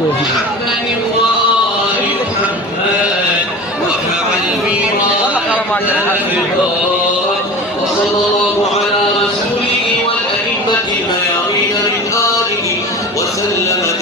محمد وآل محمد وفعل بما وصلى الله على رسوله والأئمة الميامين من آله وسلم